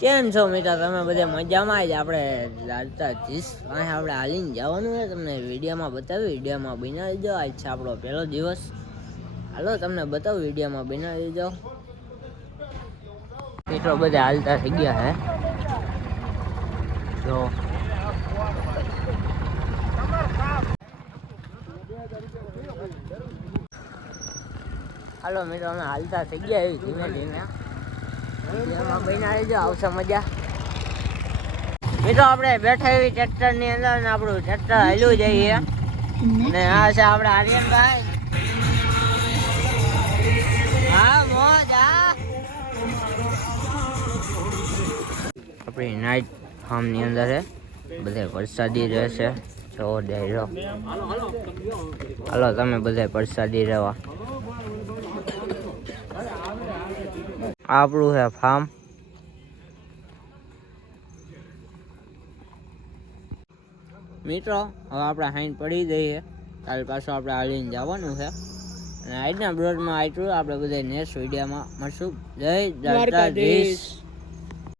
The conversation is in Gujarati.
કેમ છો મિત્રો? તમે બધા મજામાં જ? આપણે લાલતા જીસ અહીં આપણે હાલીને જવાનું છે, તમને વિડીયોમાં બતાવ્યું. વિડીયોમાં બનાવી દેજો. આજ છે આપણો પહેલો દિવસ. હાલો તમને બતાવું, વિડીયોમાં બનાવી દેજો. મિત્રો બધા હાલતા થઈ ગયા હે જો. હાલો મિત્રો અમે હાલતા થઈ ગયા એવી ધીમે ધીમે. વિડીયોમાં બનાવી દેજો, આવશે મજા. મિત્રો આપણે બેઠા એવી ટ્રેક્ટર ની અંદર ને આપણું ટ્રેક્ટર હાલ્યું જઈએ અને આ છે આપણે આર્યનભાઈ. હા મોજ. આપણી નાઇટ ફાર્મ ની અંદર છે, બધે વરસાદી રહેશે. જો દેજો હાલો તમે બધા વરસાદી રહેવા. આપણું છે ફાર્મ. મિત્રો હવે આપણે હાઈન પડી જઈએ, કાલ પાછું આપણે હાલીને જવાનું છે. અને આજના બ્લોગમાં આટલું. આપણે બધા નેક્સ્ટ વિડીયોમાં મળશું. જય દ્વારકાધીશ.